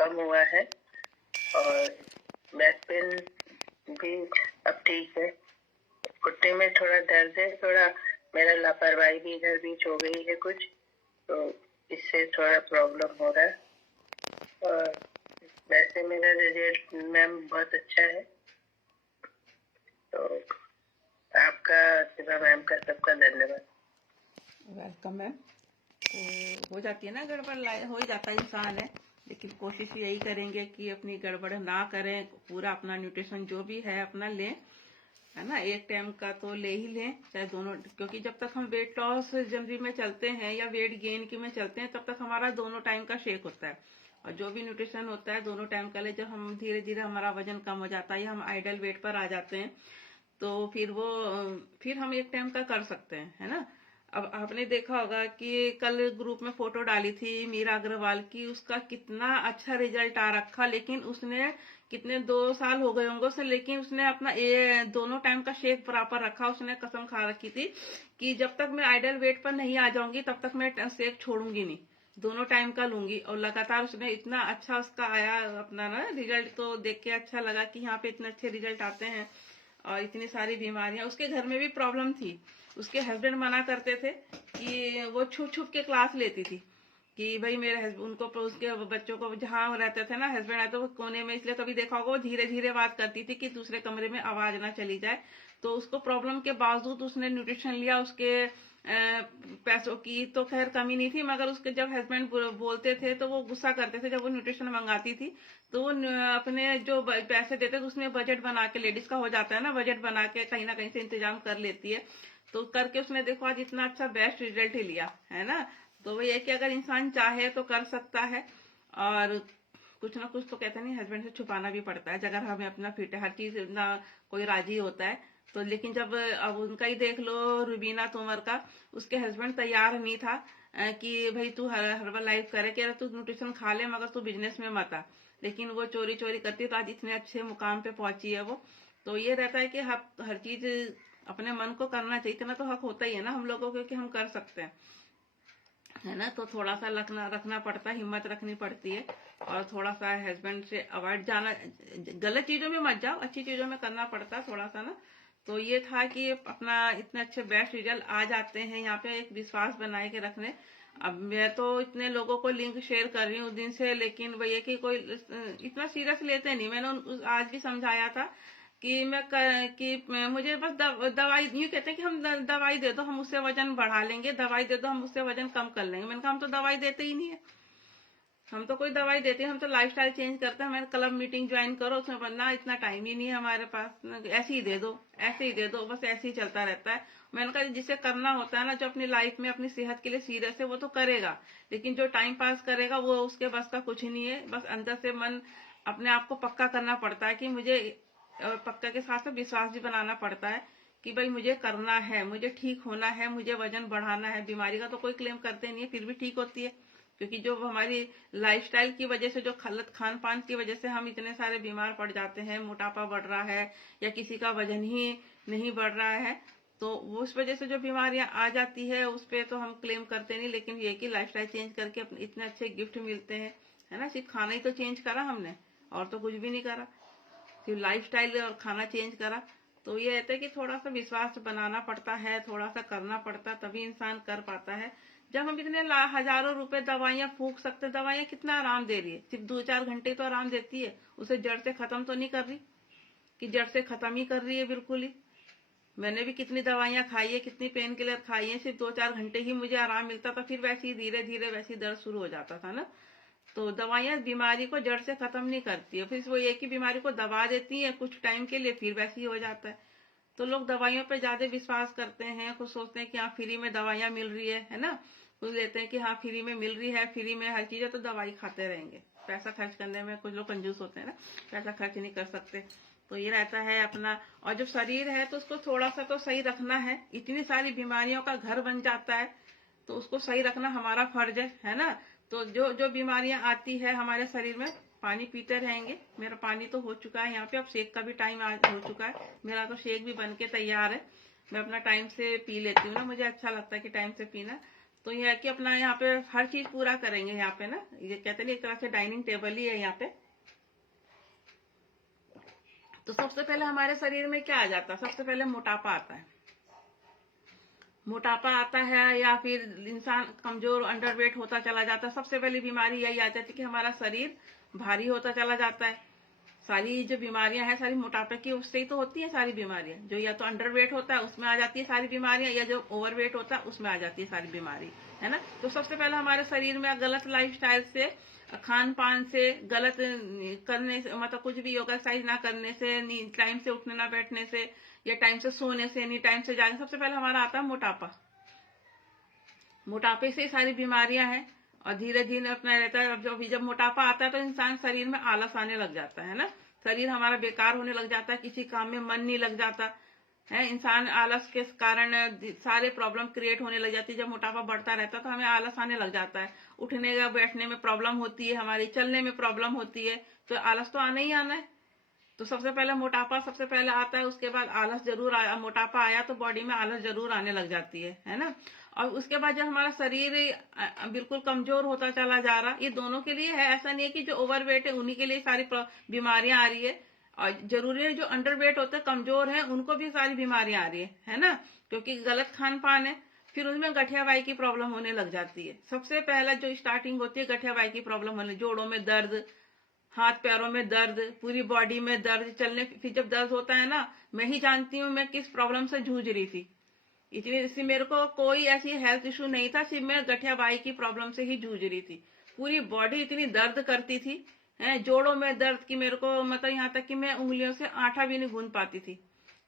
कम हुआ है और बैक पेन भी अब ठीक है। घुटने में थोड़ा दर्द है, थोड़ा मेरा लापरवाही भी इधर बीच हो गई है कुछ, तो इससे थोड़ा प्रॉब्लम हो रहा है। और वैसे मेरा रिजल्ट मैम बहुत अच्छा है। तो आपका, शिवा मैम का, सबका धन्यवाद। Welcome ma'am. तो हो जाती है ना गड़बड़, हो ही जाता है, इंसान है, लेकिन कोशिश यही करेंगे कि अपनी गड़बड़ ना करें, पूरा अपना न्यूट्रिशन जो भी है अपना लें, है ना। एक टाइम का तो ले ही लें, चाहे दोनों, क्योंकि जब तक हम वेट लॉस जर्नी में चलते हैं या वेट गेन की में चलते हैं, तब तक हमारा दोनों टाइम का शेक होता है। और जो भी न्यूट्रिशन होता है दोनों टाइम का ले, जब हम धीरे धीरे हमारा वजन कम हो जाता है या हम आइडल वेट पर आ जाते हैं, तो फिर हम एक टाइम का कर सकते हैं, है ना। अब आपने देखा होगा कि कल ग्रुप में फोटो डाली थी मीरा अग्रवाल की, उसका कितना अच्छा रिजल्ट आ रखा, लेकिन उसने कितने 2 साल हो गए होंगे उसे, लेकिन उसने अपना ये दोनों टाइम का शेक प्रॉपर रखा। उसने कसम खा रखी थी कि जब तक मैं आइडल वेट पर नहीं आ जाऊंगी तब तक मैं शेक छोड़ूंगी नहीं, दोनों टाइम का लूंगी। और लगातार उसने इतना अच्छा उसका आया अपना ना रिजल्ट, तो देख के अच्छा लगा कि यहाँ पे इतने अच्छे रिजल्ट आते हैं। और इतनी सारी बीमारियां, उसके घर में भी प्रॉब्लम थी, उसके हस्बैंड मना करते थे कि वो छुप छुप के क्लास लेती थी कि भाई मेरे हस्बैंड उनको, उसके बच्चों को जहाँ रहते थे ना हस्बैंड आए तो वो कोने में, इसलिए कभी देखा होगा वो धीरे धीरे बात करती थी कि दूसरे कमरे में आवाज ना चली जाए। तो उसको प्रॉब्लम के बावजूद उसने न्यूट्रिशन लिया। उसके पैसों की तो खैर कमी नहीं थी, मगर उसके जब हस्बैंड बोलते थे तो वो गुस्सा करते थे। जब वो न्यूट्रिशन मंगाती थी तो वो अपने जो पैसे देते थे उसमें बजट बना के, लेडीज का हो जाता है ना, बजट बना के कहीं ना कहीं से इंतजाम कर लेती है। तो करके उसने देखो आज इतना अच्छा बेस्ट रिजल्ट ही लिया, है ना। तो वो ये कि अगर इंसान चाहे तो कर सकता है। और कुछ ना कुछ तो कहते नहीं, हस्बैंड से छुपाना भी पड़ता है, अगर हमें अपना फिट है, हर चीज ना कोई राजी होता है। तो लेकिन जब अब उनका ही देख लो, रुबीना तोमर का, उसके हस्बैंड तैयार नहीं था कि भाई तू हर्बल लाइफ करे, कह रहा तू न्यूट्रिशन खा ले मगर तू बिजनेस में मत आ। लेकिन वो चोरी चोरी करती, तो आज इतने अच्छे मुकाम पे पहुंची है वो। तो ये रहता है कि हर चीज अपने मन को करना चाहिए, इतना तो हक होता ही है ना हम लोगों को कि हम कर सकते हैं, है ना। तो थोड़ा सा रखना पड़ता है, हिम्मत रखनी पड़ती है। और थोड़ा सा हस्बैंड से अवॉइड जाना, गलत चीजों में मत जाओ, अच्छी चीजों में करना पड़ता है थोड़ा सा ना। तो ये था कि अपना इतने अच्छे बेस्ट रिजल्ट आ जाते हैं यहाँ पे, एक विश्वास बनाए के रखने। अब मैं तो इतने लोगों को लिंक शेयर कर रही हूँ दिन से, लेकिन भैया कि कोई इतना सीरियस लेते नहीं। मैंने आज भी समझाया था कि मुझे बस दवाई, यूँ कहते हैं कि हम दवाई दे दो हम उससे वजन बढ़ा लेंगे, दवाई दे दो हम उससे वजन कम कर लेंगे। मैंने कहा हम तो दवाई देते ही नहीं है, हम तो कोई दवाई देते हैं, हम तो लाइफस्टाइल चेंज करते हैं। हमारे क्लब मीटिंग ज्वाइन करो, उसमें बनना इतना टाइम ही नहीं है हमारे पास, ऐसे ही दे दो, ऐसे ही दे दो, बस ऐसे ही चलता रहता है। मैंने कहा जिसे करना होता है ना, जो अपनी लाइफ में अपनी सेहत के लिए सीरियस है वो तो करेगा, लेकिन जो टाइम पास करेगा वो उसके बस का कुछ नहीं है। बस अंदर से मन अपने आप को पक्का करना पड़ता है कि मुझे, और पक्का के साथ साथ विश्वास भी बनाना पड़ता है कि भाई मुझे करना है, मुझे ठीक होना है, मुझे वजन बढ़ाना है। बीमारी का तो कोई क्लेम करते नहीं है, फिर भी ठीक होती है, क्योंकि जो हमारी लाइफस्टाइल की वजह से, जो गलत खान पान की वजह से हम इतने सारे बीमार पड़ जाते हैं, मोटापा बढ़ रहा है या किसी का वजन ही नहीं बढ़ रहा है, तो वो उस वजह से जो बीमारियां आ जाती है उस पर तो हम क्लेम करते नहीं। लेकिन ये कि लाइफस्टाइल चेंज करके इतने अच्छे गिफ्ट मिलते हैं, है ना। सिर्फ खाना ही तो चेंज करा हमने, और तो कुछ भी नहीं करा, सिर्फ लाइफस्टाइल और खाना चेंज करा। तो ये रहता है कि थोड़ा सा विश्वास बनाना पड़ता है, थोड़ा सा करना पड़ता है, तभी इंसान कर पाता है। जब हम इतने हजारों रुपए दवाइयां फूक सकते, दवाइयां कितना आराम दे रही है, सिर्फ 2-4 घंटे तो आराम देती है, उसे जड़ से खत्म तो नहीं कर रही, कि जड़ से खत्म ही कर रही है बिल्कुल ही। मैंने भी कितनी दवाइयां खाई है, कितनी पेन किलर खाई है, सिर्फ 2-4 घंटे ही मुझे आराम मिलता था, फिर वैसे ही धीरे धीरे वैसी दर्द शुरू हो जाता था ना। तो दवाइयां बीमारी को जड़ से खत्म नहीं करती है, फिर वो एक ही बीमारी को दबा देती है कुछ टाइम के लिए, फिर वैसे ही हो जाता है। तो लोग दवाइयों पे ज्यादा विश्वास करते हैं, कुछ सोचते हैं कि हाँ फ्री में दवाइयां मिल रही है ना। कुछ लेते हैं कि हाँ फ्री में मिल रही है, फ्री में हर चीज है, तो दवाई खाते रहेंगे। पैसा खर्च करने में कुछ लोग कंजूस होते हैं ना, पैसा खर्च नहीं कर सकते। तो ये रहता है अपना। और जब शरीर है तो उसको थोड़ा सा तो सही रखना है, इतनी सारी बीमारियों का घर बन जाता है, तो उसको सही रखना हमारा फर्ज है ना। तो जो जो बीमारियां आती है हमारे शरीर में, पानी पीते रहेंगे। मेरा पानी तो हो चुका है यहाँ पे, अब शेक का भी टाइम हो चुका है, मेरा तो शेक भी बन के तैयार है। मैं अपना टाइम से पी लेती हूँ ना, मुझे अच्छा लगता है कि टाइम से पीना। तो यह है कि अपना यहाँ पे हर चीज पूरा करेंगे। यहाँ पे ना ये कहते हैं एक तरह से डाइनिंग टेबल ही है यहाँ पे। तो सबसे पहले हमारे शरीर में क्या आ जाता है? सबसे पहले मोटापा आता है। मोटापा आता है या फिर इंसान कमजोर अंडरवेट होता चला जाता है। सबसे पहली बीमारी यही आ जाती है कि हमारा शरीर भारी होता चला जाता है। सारी जो बीमारियां हैं सारी मोटापे की उससे ही तो होती है। सारी बीमारियां जो या तो अंडरवेट होता है उसमें आ जाती है सारी बीमारियां, या जो ओवरवेट होता है उसमें आ जाती है सारी बीमारी, है ना। तो सबसे पहले हमारे शरीर में गलत लाइफस्टाइल से, खान पान से, गलत करने से, मतलब कुछ भी योगा एक्सरसाइज ना करने से, टाइम से उठने ना बैठने से, या टाइम से सोने से, नहीं टाइम से जाने, सबसे पहले हमारा आता है मोटापा। मोटापे से सारी बीमारियां हैं और धीरे धीरे अपना रहता है। जब मोटापा आता है तो इंसान शरीर में आलस आने लग जाता है ना। शरीर हमारा बेकार होने लग जाता है, किसी काम में मन नहीं लग जाता है। इंसान आलस के कारण सारे प्रॉब्लम क्रिएट होने लग जाती है। जब मोटापा बढ़ता रहता है तो हमें आलस आने लग जाता है, उठने या बैठने में प्रॉब्लम होती है, हमारी चलने में प्रॉब्लम होती है। तो आलस तो आना ही आना है। तो सबसे पहले मोटापा सबसे पहले आता है, उसके बाद आलस जरूर आया। मोटापा आया तो बॉडी में आलस जरूर आने लग जाती है ना। और उसके बाद जब हमारा शरीर बिल्कुल कमजोर होता चला जा रहा, ये दोनों के लिए है। ऐसा नहीं है कि जो ओवरवेट है उन्हीं के लिए सारी बीमारियां आ रही है, और जरूरी है जो अंडरवेट होते हैं, कमजोर है, उनको भी सारी बीमारियां आ रही है ना। क्योंकि गलत खान पान है, फिर उसमें गठियाबाई की प्रॉब्लम होने लग जाती है। सबसे पहला जो स्टार्टिंग होती है गठियाबाई की प्रॉब्लम होने, जोड़ों में दर्द, हाथ पैरों में दर्द, पूरी बॉडी में दर्द, चलने फिर जब दर्द होता है ना, मैं ही जानती हूँ मैं किस प्रॉब्लम से जूझ रही थी। इतनी मेरे को कोई ऐसी हेल्थ इशू नहीं था, सिर्फ मैं गठियाबाई की प्रॉब्लम से ही जूझ रही थी। पूरी बॉडी इतनी दर्द करती थी, है जोड़ों में दर्द की मेरे को, मतलब यहाँ तक कि मैं उंगलियों से आटा भी नहीं गूंद पाती थी।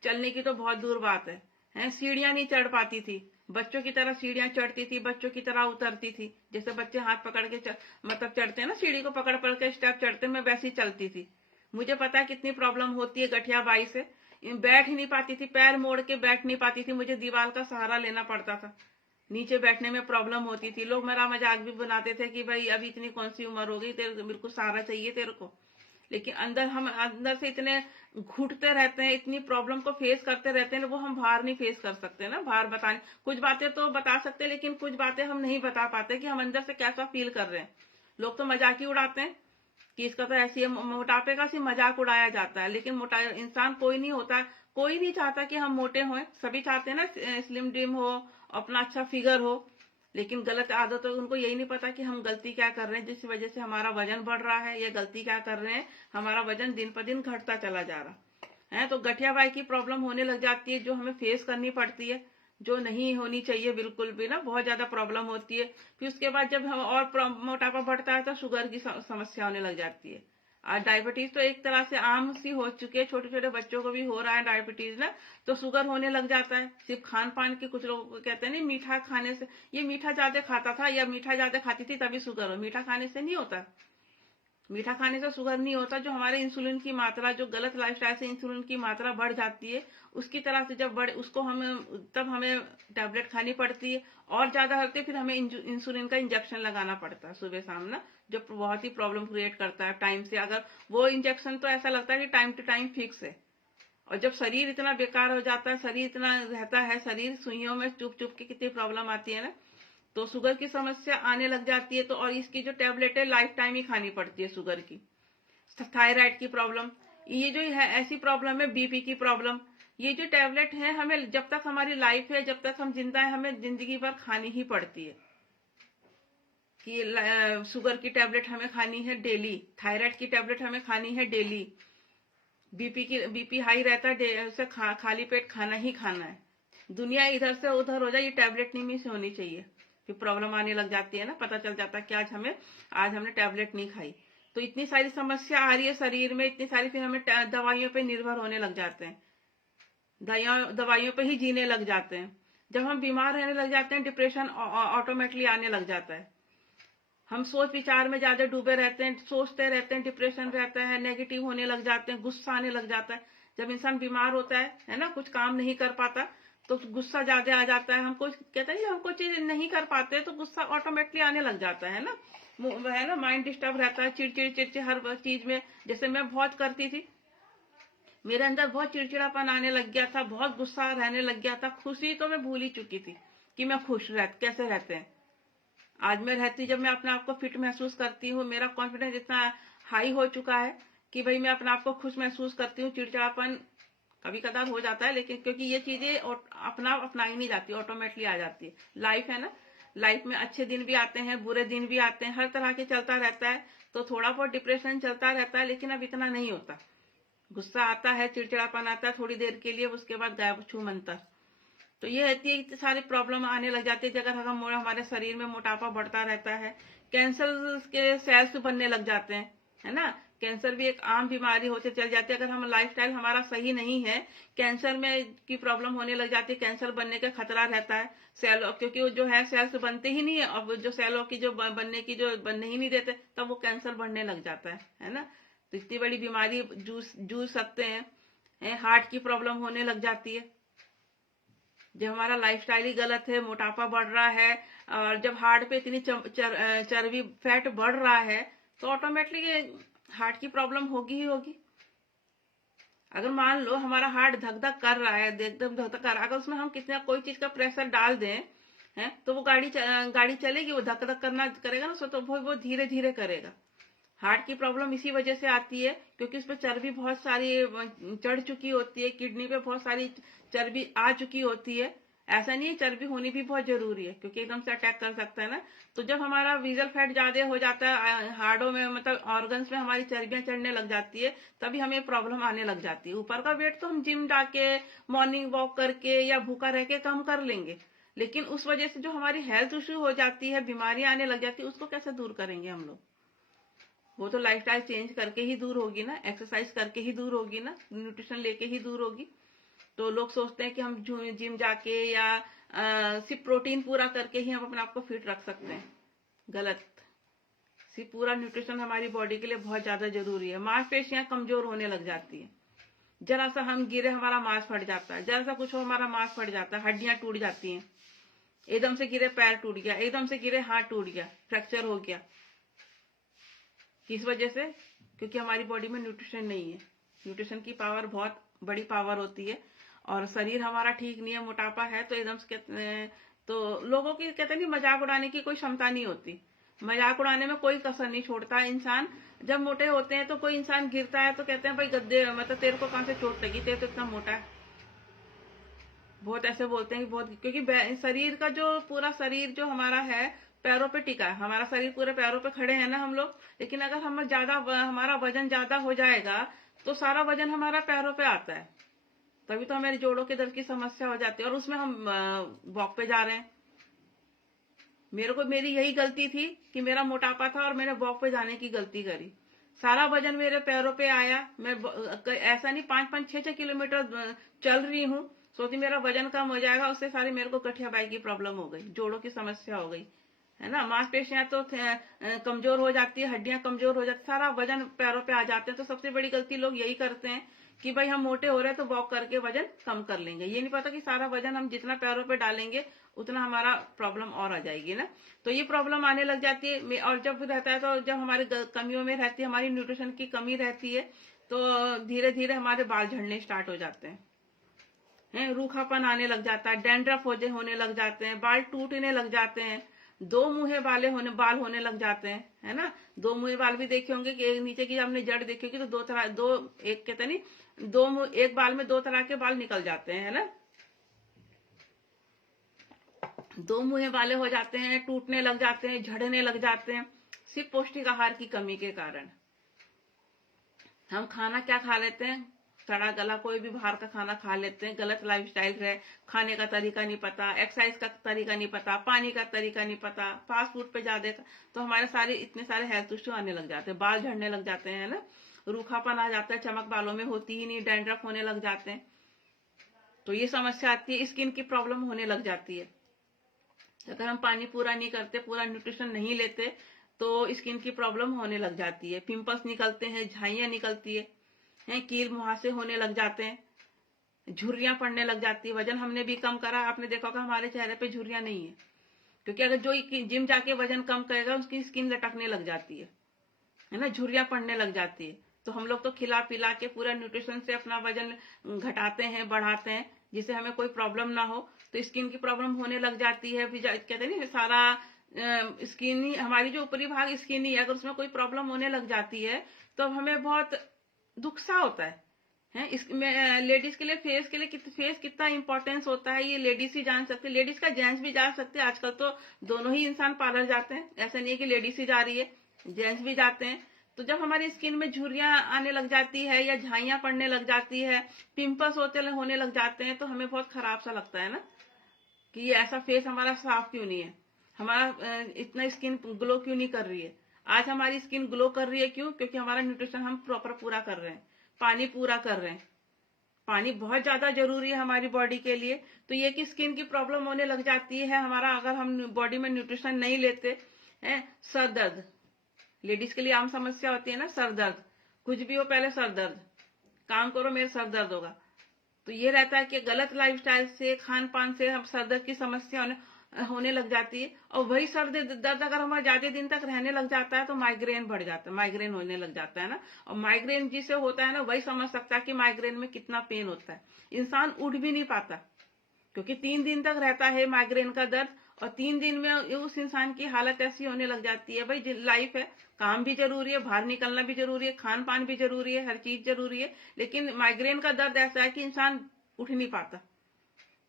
चलने की तो बहुत दूर बात है सीढ़ियां नहीं चढ़ पाती थी। बच्चों की तरह सीढ़ियां चढ़ती थी, बच्चों की तरह उतरती थी। जैसे बच्चे हाथ पकड़ के मतलब चढ़ते हैं ना, सीढ़ी को पकड़ पकड़ के स्टेप चढ़ते, मैं वैसी चलती थी। मुझे पता है कितनी प्रॉब्लम होती है गठियाबाई से। बैठ ही नहीं पाती थी, पैर मोड़ के बैठ नहीं पाती थी, मुझे दीवार का सहारा लेना पड़ता था। नीचे बैठने में प्रॉब्लम होती थी। लोग मेरा मजाक भी बनाते थे कि भाई अभी इतनी कौन सी उम्र हो गई, तेरे बिल्कुल सहारा चाहिए तेरे को। लेकिन हम अंदर से इतने घुटते रहते हैं, इतनी प्रॉब्लम को फेस करते रहते हैं, वो हम बाहर नहीं फेस कर सकते ना। बाहर बताने कुछ बातें तो बता सकते, लेकिन कुछ बातें हम नहीं बता पाते कि हम अंदर से कैसा फील कर रहे हैं। लोग तो मजाक ही उड़ाते हैं कि इसका तो ऐसी मोटापे का सिर्फ मजाक उड़ाया जाता है, लेकिन मोटा इंसान कोई नहीं होता। कोई नहीं चाहता कि हम मोटे हों, सभी चाहते हैं ना स्लिम डिम हो, अपना अच्छा फिगर हो। लेकिन गलत आदत है, उनको यही नहीं पता कि हम गलती क्या कर रहे हैं जिस वजह से हमारा वजन बढ़ रहा है, या गलती क्या कर रहे हैं, हमारा वजन दिन पर दिन घटता चला जा रहा है। तो गठियाबाई की प्रॉब्लम होने लग जाती है, जो हमें फेस करनी पड़ती है, जो नहीं होनी चाहिए बिल्कुल भी ना। बहुत ज्यादा प्रॉब्लम होती है। फिर उसके बाद जब हम और मोटापा बढ़ता है तो शुगर की समस्या होने लग जाती है। आज डायबिटीज तो एक तरह से आम सी हो चुकी है, छोटे छोटे बच्चों को भी हो रहा है डायबिटीज ना। तो शुगर होने लग जाता है सिर्फ खान पान के। कुछ लोग कहते हैं नहीं मीठा खाने से, ये मीठा ज्यादा खाता था या मीठा ज्यादा खाती थी तभी शुगर हो। मीठा खाने से नहीं होता, मीठा खाने से शुगर नहीं होता। जो हमारे इंसुलिन की मात्रा, जो गलत लाइफस्टाइल से इंसुलिन की मात्रा बढ़ जाती है, उसकी तरह से जब बढ़े उसको तब हमें टैबलेट खानी पड़ती है। और ज्यादा होती है फिर हमें इंसुलिन का इंजेक्शन लगाना पड़ता है सुबह शाम ना, जो बहुत ही प्रॉब्लम क्रिएट करता है टाइम से। अगर वो इंजेक्शन तो ऐसा लगता है कि टाइम टू टाइम फिक्स है। और जब शरीर इतना बेकार हो जाता है, शरीर इतना रहता है, शरीर सुइयों में चुप चुप के कितनी प्रॉब्लम आती है ना, तो शुगर की समस्या आने लग जाती है। तो और इसकी जो टेबलेट है लाइफ टाइम ही खानी पड़ती है शुगर की। थायराइड की प्रॉब्लम, ये जो है ऐसी प्रॉब्लम है, बीपी की प्रॉब्लम, ये जो टेबलेट है हमें जब तक हमारी लाइफ है, जब तक हम जिंदा है, हमें जिंदगी भर खानी ही पड़ती है। कि शुगर की टेबलेट हमें खानी है डेली, थायराइड की टेबलेट हमें खानी है डेली, बीपी हाई रहता है उसे खाली पेट खाना ही खाना है। दुनिया इधर से उधर हो जाए, ये टेबलेट नहीं मिस होनी चाहिए। फिर प्रॉब्लम आने लग जाती है ना, पता चल जाता है कि आज हमने टेबलेट नहीं खाई। तो इतनी सारी समस्या आ रही है शरीर में, इतनी सारी, फिर हमें दवाइयों पे निर्भर होने लग जाते हैं, दवाइयों पे ही जीने लग जाते हैं। जब हम बीमार रहने लग जाते हैं, डिप्रेशन ऑटोमेटिकली आने लग जाता है। हम सोच विचार में ज्यादा डूबे रहते हैं, सोचते रहते हैं, डिप्रेशन रहता है, नेगेटिव होने लग जाते हैं, गुस्सा आने लग जाता है। जब इंसान बीमार होता है ना, कुछ काम नहीं कर पाता तो गुस्सा ज्यादा आ जाता है। हमको कहते हैं हमको चीज नहीं कर पाते तो गुस्सा ऑटोमेटिकली आने लग जाता है ना, माइंड डिस्टर्ब रहता है, चिड़चिड़ चिड़चिड़ हर चीज में। जैसे मैं बहुत करती थी, मेरे अंदर बहुत चिड़चिड़ापन आने लग गया था, बहुत गुस्सा रहने लग गया था। खुशी तो मैं भूल ही चुकी थी कि मैं खुश कैसे रहते हैं। आज मैं रहती, जब मैं अपने आप को फिट महसूस करती हूँ, मेरा कॉन्फिडेंस इतना हाई हो चुका है कि भाई मैं अपने आप को खुश महसूस करती हूँ। चिड़चिड़ापन कभी कदार हो जाता है, लेकिन क्योंकि ये चीजें अपनाई नहीं जाती, ऑटोमेटिकली आ जाती है। लाइफ है ना, लाइफ में अच्छे दिन भी आते हैं, बुरे दिन भी आते हैं, हर तरह के चलता रहता है। तो थोड़ा बहुत डिप्रेशन चलता रहता है, लेकिन अब इतना नहीं होता। गुस्सा आता है, चिड़चिड़ापन आता है थोड़ी देर के लिए, उसके बाद गायब छू मंतर। तो ये रहती है, इतनी सारी प्रॉब्लम आने लग जाती है। अगर हमारे शरीर में मोटापा बढ़ता रहता है, कैंसर के सेल्स बनने लग जाते हैं, है ना। कैंसर भी एक आम बीमारी होते चल जाती है अगर हम लाइफस्टाइल हमारा सही नहीं है। कैंसर में की प्रॉब्लम होने लग जाती है, कैंसर बनने का खतरा रहता है। सेल, क्योंकि वो जो है सेल्स बनते ही नहीं है, अब जो सेलों की जो बनने ही नहीं देते, तब वो कैंसर बढ़ने लग जाता है ना। तो इतनी बड़ी बीमारी जूझ सकते हैं। हार्ट की प्रॉब्लम होने लग जाती है जब हमारा लाइफस्टाइल ही गलत है, मोटापा बढ़ रहा है, और जब हार्ट पे इतनी चर्बी फैट बढ़ रहा है, तो ऑटोमेटिकली हार्ट की प्रॉब्लम होगी ही होगी। अगर मान लो हमारा हार्ट धक धक कर रहा है, एकदम धक धक कर रहा है, अगर उसमें हम कितना कोई चीज का प्रेशर डाल दें, है, तो वो गाड़ी चलेगी, वो धक धक करना करेगा ना, तो वो धीरे धीरे करेगा। हार्ट की प्रॉब्लम इसी वजह से आती है क्योंकि उस पर चर्बी बहुत सारी चढ़ चुकी होती है, किडनी पे बहुत सारी चर्बी आ चुकी होती है। ऐसा नहीं है, चर्बी होनी भी बहुत जरूरी है क्योंकि एकदम से अटैक कर सकता है ना। तो जब हमारा वीजल फैट ज्यादा हो जाता है, हार्डों में मतलब ऑर्गन्स में हमारी चर्बियां चढ़ने लग जाती है, तभी हमें प्रॉब्लम आने लग जाती है। ऊपर का वेट तो हम जिम जाके, मॉर्निंग वॉक करके या भूखा रह के कम कर लेंगे, लेकिन उस वजह से जो हमारी हेल्थ इश्यू हो जाती है, बीमारियां आने लग जाती है, उसको कैसे दूर करेंगे हम लोग। वो तो लाइफस्टाइल चेंज करके ही दूर होगी ना, एक्सरसाइज करके ही दूर होगी ना, न्यूट्रिशन लेके ही दूर होगी। तो लोग सोचते हैं कि हम जिम जाके या सिर्फ प्रोटीन पूरा करके ही हम अपने आप को फिट रख सकते हैं। गलत। सिर्फ पूरा न्यूट्रिशन हमारी बॉडी के लिए बहुत ज्यादा जरूरी है। मांसपेशियां कमजोर होने लग जाती है, जरा सा हम गिरे हमारा मांस फट जाता है, जरा सा कुछ हो हमारा मांस फट जाता है, हड्डियां टूट जाती हैं। एकदम से गिरे पैर टूट गया, एकदम से गिरे हाथ टूट गया, फ्रैक्चर हो गया। किस वजह से? क्योंकि हमारी बॉडी में न्यूट्रिशन नहीं है। न्यूट्रिशन की पावर बहुत बड़ी पावर होती है, और शरीर हमारा ठीक नहीं है, मोटापा है, तो एकदम से तो लोगों की कहते नहीं, मजाक उड़ाने की कोई क्षमता नहीं होती। मजाक उड़ाने में कोई कसर नहीं छोड़ता इंसान। जब मोटे होते हैं तो कोई इंसान गिरता है तो कहते हैं भाई गद्दे, मतलब तेरे को कहां से चोट लगी, तेरे तो इतना मोटा है। बहुत ऐसे बोलते हैं कि बहुत, क्योंकि शरीर का जो पूरा शरीर जो हमारा है पैरों पे टिका है, हमारा शरीर पूरे पैरों पे खड़े हैं ना हम लोग। लेकिन अगर हम ज्यादा, हमारा वजन ज्यादा हो जाएगा तो सारा वजन हमारा पैरों पे आता है, तभी तो हमारे जोड़ों के दर्द की समस्या हो जाती है, और उसमें हम वॉक पे जा रहे हैं। मेरी यही गलती थी कि मेरा मोटापा था और मैंने वॉक पे जाने की गलती करी। सारा वजन मेरे पैरों पे आया। मैं ऐसा नहीं 5-5, 6-6 किलोमीटर चल रही हूँ, सोचती मेरा वजन कम हो जाएगा, उससे सारी मेरे को गठियाबाई की प्रॉब्लम हो गई, जोड़ों की समस्या हो गई, है ना। मांसपेशियां तो कमजोर हो जाती है, हड्डियां कमजोर हो जाती, सारा वजन पैरों पे आ जाते हैं। तो सबसे बड़ी गलती लोग यही करते हैं कि भाई हम मोटे हो रहे हैं तो वॉक करके वजन कम कर लेंगे। ये नहीं पता कि सारा वजन हम जितना पैरों पे डालेंगे उतना हमारा प्रॉब्लम और आ जाएगी ना। तो ये प्रॉब्लम आने लग जाती है। और जब रहता है तो जब हमारे कमियों में रहती है, हमारी न्यूट्रिशन की कमी रहती है, तो धीरे धीरे हमारे बाल झड़ने स्टार्ट हो जाते हैं, रूखापन आने लग जाता है, डैंड्रफ होने लग जाते हैं, बाल टूटने लग जाते हैं, दो मुहे बाल होने लग जाते हैं, है ना। दो मुहे बाल भी देखे होंगे कि नीचे की आपने जड़ देखी होगी, तो एक कहते नहीं, एक बाल में 2 तरह के बाल निकल जाते हैं, है ना। 2 मुहे वाले हो जाते हैं, टूटने लग जाते हैं, झड़ने लग जाते हैं, सिर्फ पौष्टिक आहार की कमी के कारण। हम खाना क्या खा लेते हैं, सड़ा गला कोई भी बाहर का खाना खा लेते हैं, गलत लाइफस्टाइल है, खाने का तरीका नहीं पता, एक्सरसाइज का तरीका नहीं पता, पानी का तरीका नहीं पता, फास्ट फूड पे ज्यादा, तो हमारे इतने सारे हेल्थ इश्यू आने लग जाते हैं, बाल झड़ने लग जाते हैं ना, रूखापन आ जाता है, चमक बालों में होती ही नहीं, डैंड्रफ होने लग जाते हैं। तो ये समस्या आती है, स्किन की प्रॉब्लम होने लग जाती है। अगर हम पानी पूरा नहीं करते, पूरा न्यूट्रिशन नहीं लेते, तो स्किन की प्रॉब्लम होने लग जाती है, पिंपल्स निकलते हैं, झाइयां निकलती है, कील मुहासे होने लग जाते हैं, झुर्रियां पड़ने लग जाती है। वजन हमने भी कम करा, आपने देखा होगा हमारे चेहरे पे झुर्रियां नहीं है, क्योंकि अगर जो जिम जाके वजन कम करेगा उसकी स्किन लटकने लग जाती है ना, झुर्रियां पड़ने लग जाती है। तो हम लोग तो खिला पिला के पूरा न्यूट्रिशन से अपना वजन घटाते हैं, बढ़ाते हैं, जिससे हमें कोई प्रॉब्लम ना हो। तो स्किन की प्रॉब्लम होने लग जाती है, फिर कहते नहीं सारा स्किन ही, हमारी जो ऊपरी भाग स्किन ही है, अगर उसमें कोई प्रॉब्लम होने लग जाती है तो हमें बहुत दुख सा होता है। इसमें लेडीज के लिए फेस कितना इंपॉर्टेंस होता है ये लेडीज ही जान सकते हैं, लेडीज का जेंट्स भी जा सकते हैं। आजकल तो दोनों ही इंसान पार्लर जाते हैं, ऐसा नहीं है कि लेडीज ही जा रही है, जेंट्स भी जाते हैं। तो जब हमारी स्किन में झुर्रियां आने लग जाती है या झाइयां पड़ने लग जाती है, पिंपल्स होने लग जाते हैं, तो हमें बहुत खराब सा लगता है ना कि ये ऐसा फेस हमारा साफ क्यों नहीं है, हमारा इतना स्किन ग्लो क्यों नहीं कर रही है। आज हमारी स्किन ग्लो कर रही है क्यों? क्योंकि हमारा न्यूट्रिशन हम प्रॉपर पूरा कर रहे हैं, पानी पूरा कर रहे हैं। पानी बहुत ज्यादा जरूरी है हमारी बॉडी के लिए। तो ये कि स्किन की प्रॉब्लम होने लग जाती है हमारा, अगर हम बॉडी में न्यूट्रिशन नहीं लेते हैं। सर दर्द लेडीज के लिए आम समस्या होती है ना, सर दर्द, कुछ भी हो पहले सर दर्द, काम करो मेरे सर दर्द होगा। तो ये रहता है कि गलत लाइफस्टाइल से, खान पान से हम सर दर्द की समस्या होने लग जाती है। और वही सर दर्द अगर हमारा ज्यादा दिन तक रहने लग जाता है तो माइग्रेन बढ़ जाता है, माइग्रेन होने लग जाता है ना। और माइग्रेन जिसे होता है ना वही समझ सकता है कि माइग्रेन में कितना पेन होता है। इंसान उठ भी नहीं पाता क्योंकि 3 दिन तक रहता है माइग्रेन का दर्द, और 3 दिन में उस इंसान की हालत ऐसी होने लग जाती है। भाई लाइफ है, काम भी जरूरी है, बाहर निकलना भी जरूरी है, खान पान भी जरूरी है, हर चीज जरूरी है, लेकिन माइग्रेन का दर्द ऐसा है कि इंसान उठ नहीं पाता।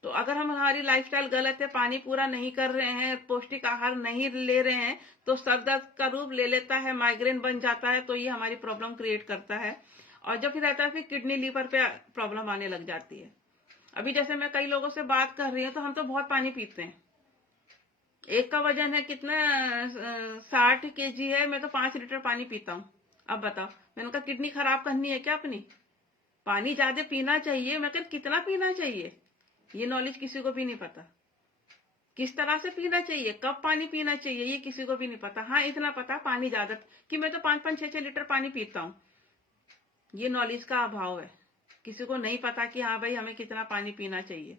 तो अगर हम हमारी लाइफस्टाइल गलत है, पानी पूरा नहीं कर रहे हैं, पौष्टिक आहार नहीं ले रहे हैं, तो सर दर्द का रूप ले लेता है, माइग्रेन बन जाता है। तो ये हमारी प्रॉब्लम क्रिएट करता है। और जब फिर रहता है फिर किडनी लिवर पे प्रॉब्लम आने लग जाती है। अभी जैसे मैं कई लोगों से बात कर रही हूँ तो हम तो बहुत पानी पीते हैं। एक का वजन है कितना, 60 kg है, मैं तो 5 लीटर पानी पीता हूँ। अब बताओ, मैंने कहा किडनी खराब करनी है क्या अपनी? पानी ज्यादा पीना चाहिए, मैं कहती कितना पीना चाहिए ये नॉलेज किसी को भी नहीं पता। किस तरह से पीना चाहिए, कब पानी पीना चाहिए, ये किसी को भी नहीं पता। हाँ इतना पता पानी ज्यादा, कि मैं तो 5-5, 6-6 लीटर पानी पीता हूँ। ये नॉलेज का अभाव है, किसी को नहीं पता कि हाँ भाई हमें कितना पानी पीना चाहिए।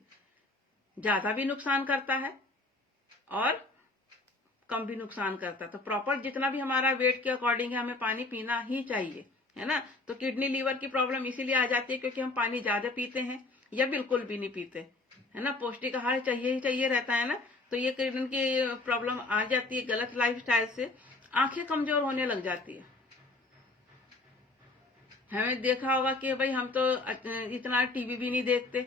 ज्यादा भी नुकसान करता है और कम भी नुकसान करता है। तो प्रॉपर जितना भी हमारा वेट के अकॉर्डिंग है हमें पानी पीना ही चाहिए, है ना। तो किडनी लीवर की प्रॉब्लम इसीलिए आ जाती है क्योंकि हम पानी ज्यादा पीते हैं या बिल्कुल भी नहीं पीते, है ना। पौष्टिक आहार चाहिए ही चाहिए रहता है ना। तो ये किडनी की प्रॉब्लम आ जाती है गलत लाइफस्टाइल से। आंखें कमजोर होने लग जाती है। हमें देखा होगा कि भाई हम तो इतना टीवी भी नहीं देखते,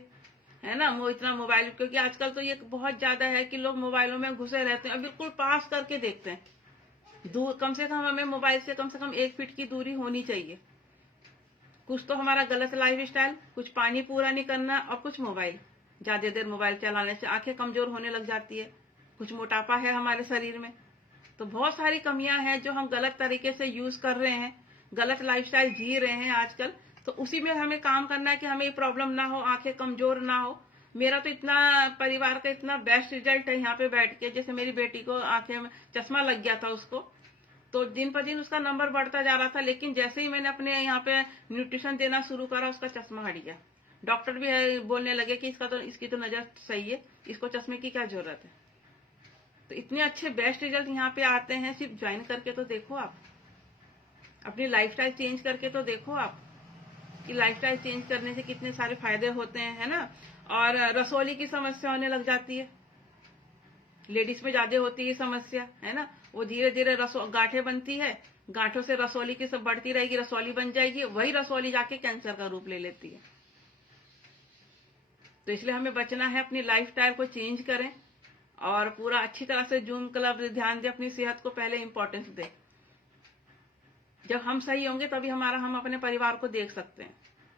है ना, वो इतना मोबाइल, क्योंकि आजकल तो ये बहुत ज्यादा है कि लोग मोबाइलों में घुसे रहते हैं और बिल्कुल पास करके देखते हैं। दूर कम से कम हमें मोबाइल से कम 1 फीट की दूरी होनी चाहिए। कुछ तो हमारा गलत लाइफ स्टाइल, कुछ पानी पूरा नहीं करना और कुछ मोबाइल, ज्यादा देर मोबाइल चलाने से आंखें कमजोर होने लग जाती है। कुछ मोटापा है हमारे शरीर में। तो बहुत सारी कमियां हैं जो हम गलत तरीके से यूज कर रहे हैं, गलत लाइफस्टाइल जी रहे हैं आजकल। तो उसी में हमें काम करना है कि हमें ये प्रॉब्लम ना हो, आंखें कमजोर ना हो। मेरा तो इतना परिवार का इतना बेस्ट रिजल्ट है यहाँ पे बैठ के। जैसे मेरी बेटी को आंखें में चश्मा लग गया था उसको, तो दिन पर दिन उसका नंबर बढ़ता जा रहा था, लेकिन जैसे ही मैंने अपने यहाँ पे न्यूट्रिशन देना शुरू करा उसका चश्मा हट गया। डॉक्टर भी बोलने लगे कि इसकी तो नजर सही है, इसको चश्मे की क्या जरूरत है। तो इतने अच्छे बेस्ट रिजल्ट यहाँ पे आते हैं, सिर्फ ज्वाइन करके तो देखो आप, अपनी लाइफस्टाइल चेंज करके तो देखो आप कि लाइफस्टाइल चेंज करने से कितने सारे फायदे होते हैं, है ना। और रसोली की समस्या होने लग जाती है, लेडीज में ज्यादा होती है समस्या, है ना। वो धीरे धीरे गांठें बनती है, गांठों से रसोली की सब बढ़ती रहेगी, रसोली बन जाएगी, वही रसोली जाके कैंसर का रूप ले लेती है। तो इसलिए हमें बचना है, अपनी लाइफस्टाइल को चेंज करें और पूरा अच्छी तरह से जूम क्लब ध्यान दें, अपनी सेहत को पहले इंपॉर्टेंस दें। जब हम सही होंगे तभी हम अपने परिवार को देख सकते हैं।